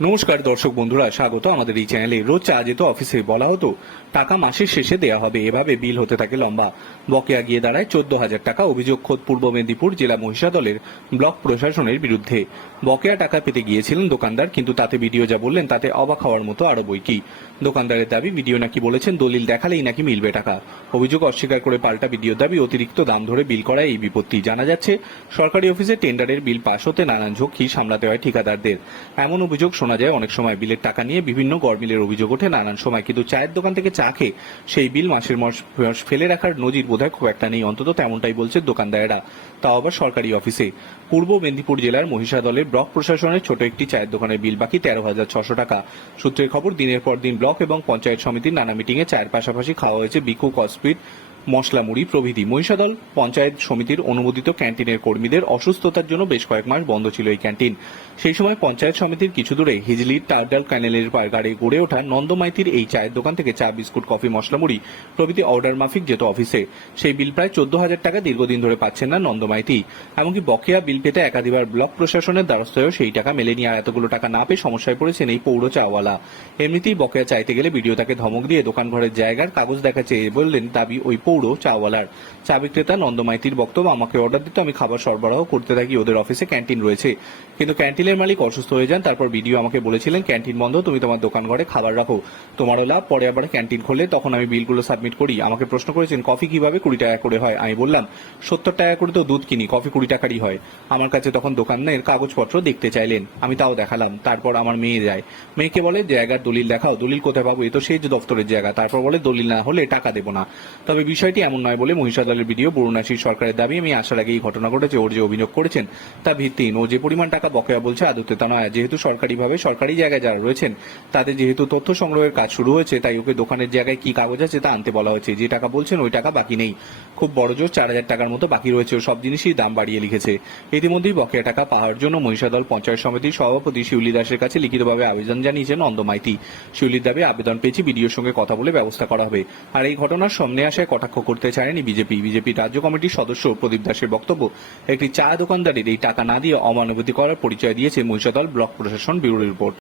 নমস্কার দর্শক বন্ধুরা, স্বাগত আমাদের এই চ্যানেলে। রোজ চা যেত অফিসে বলা হতো, টাকা মাসের শেষে দেয়া হবে, এভাবে বিল হতে থাকে লম্বা। বকেয়া গিয়ে দাঁড়ায় চোদ্দ হাজার টাকা, অভিযোগ খোদ পূর্ব মেদিনীপুর জেলা মহিষা দলের ব্লক প্রশাসনের বিরুদ্ধে। বকেয়া টাকা পেতে গিয়েছিলেন দোকানদার, কিন্তু তাতে ভিডিও যা বললেন, তাতে অবাক হওয়ার মতো আরও বই কি। দোকানদারের দাবি, ভিডিও নাকি বলেছেন, দলিল দেখালেই নাকি মিলবে টাকা। অভিযোগ অস্বীকার করে পাল্টা ভিডিও দাবি, অতিরিক্ত দাম ধরে বিল করায় এই বিপত্তি। জানা যাচ্ছে, সরকারি অফিসে টেন্ডারের বিল পাশ হতে নানান ঝক্কি সামলাতে হয় ঠিকাদারদের। এমন অভিযোগ শোনা যায়, অনেক সময় বিলের টাকা নিয়ে বিভিন্ন গরমিলের অভিযোগ ওঠে, নানান সময়। কিন্তু চায়ের দোকান থেকে চা খেয়ে সেই বিল মাসের মাস ফেলে রাখার নজির বোধহয় খুব একটা নেই। অন্তত তেমনটাই বলছে দোকানদারেরা। তাও আবার সরকারি অফিসে। পূর্ব মেদিনীপুর জেলার মহিষা দলের ব্লক প্রশাসনের ছোট একটি চায়ের দোকানের বিল বাকি তেরো হাজার ছশো টাকা। সূত্রের খবর, দিনের পর দিন ব্লক এবং পঞ্চায়েত সমিতির নানা মিটিংয়ে চায়ের পাশাপাশি খাওয়া হয়েছে বিকু কসপ্রিট মশলা মুড়ি প্রভৃতি মহিষাদল পঞ্চায়েত সমিতির অনুমোদিত ক্যান্টিনের কর্মীদের অসুস্থতার জন্য বেশ কয়েক মাস বন্ধ ছিল এই ক্যান্টিন। সেই সময় পঞ্চায়েত সমিতির কিছু দূরে হিজলির টার্ডাল ক্যানেলের গাড়ি গড়ে ওঠা নন্দমাইতির এই চায়ের দোকান থেকে চা, বিস্কুট, কফি মশলা মুড়ি প্রভৃতি অর্ডার মাফিক যেত অফিসে। সেই বিল প্রায় চোদ্দ হাজার টাকা দীর্ঘদিন ধরে পাচ্ছেন না নন্দমাইতি। এমনকি বকেয়া বিল পেতে একাধিবার ব্লক প্রশাসনের দ্বারস্থ হয়েও সেই টাকা মেলেনি আর এতগুলো টাকা না পেয়ে সমস্যায় পড়েছেন এই পৌর চাওয়ালা। এমনিতেই বকেয়া চাইতে গেলে বিডিও তাকে ধমক দিয়ে দোকান ঘরের জায়গার কাগজ দেখা চেয়ে বললেন দাবি ওই পৌর চাওয়ালার। চা বিক্রেতা নন্দমাইতির বক্তব্য, আমাকে অর্ডার দিতে, আমি খাবার সরবরাহ করতে থাকি, ওদের অফিসে ক্যান্টিন রয়েছে। কিন্তু ক্যান্টিনের মালিক অসুস্থ হয়ে যান, তারপর বিডিও আমাকে বলেছিলেন ক্যান্টিন বন্ধ, তুমি তোমার দোকান ঘরে খাবার রাখো। তোমারও লাভ, পরে আবার ক্যান্টিন খোলে, তখন আমি বিলগুলো সাবমিট করি। আমাকে প্রশ্ন করেছেন, কফি কীভাবে কুড়ি টাকা করে হয়? আমি বললাম, সত্তর টাকা করে তো দুধ কিনি, কফি কুড়ি টাকারই হয়। আমার কাছে তখন দোকানের কাগজপত্র দেখতে চাইলেন। আমি তাও দেখালাম, তারপর আমার মেয়ে যায়। মেয়েকে বলে, জায়গার দলিল দেখাও, দলিল কোথায় পাবো? এ তো সেচ দপ্তরের জায়গা, তারপর বলে, দলিল না হলে টাকা দেবো না। তবে বিষয়টি এমন নয় বলে মহিষাদলের ভিডিও বরুণাসী সরকারের দাবি। আমি আসার আগে এই ঘটনা ঘটেছে, ওর যে অভিযোগ করেছেন, তা ভিত্তিহীন। ও যে পরিমাণ টাকা বকেয়া বলছে, আদতে তা নয়। যেহেতু সরকারিভাবে, সরকারি জায়গায় যারা রয়েছেন তাদের যেহেতু তথ্য সংগ্রহের কাজ শুরু হয়েছে, তাই ওকে দোকানের জায়গায় কি কাগজ আছে তা আনতে বলা হয়েছে। যে টাকা বলছেন, ওই টাকা বাকি নেই। খুব বড় জোর চার হাজার টাকার মতো বাকি রয়েছে। ও সব জিনিসই দাম বাড়িয়ে লিখেছে। ইতিমধ্যেই বকেয়া টাকা পাওয়ার জন্য মহিষাদল পঞ্চায়েত সমিতির সভাপতি শিউলি দাসের কাছে লিখিতভাবে আবেদন জানিয়েছেন নন্দমাইতি শিউলির দাবি, আবেদন পেয়েছি, বিডিওর সঙ্গে কথা বলে ব্যবস্থা করা হবে। আর এই ঘটনার সামনে আসায় কটাক্ষ করতে চায়নি বিজেপি। বিজেপি রাজ্য কমিটির সদস্য প্রদীপ দাসের বক্তব্য, একটি চা দোকানদারের এই টাকা না দিয়ে অমানবতী করার পরিচয় দিয়েছে মহিষাদল ব্লক প্রশাসন ব্যুরো রিপোর্ট।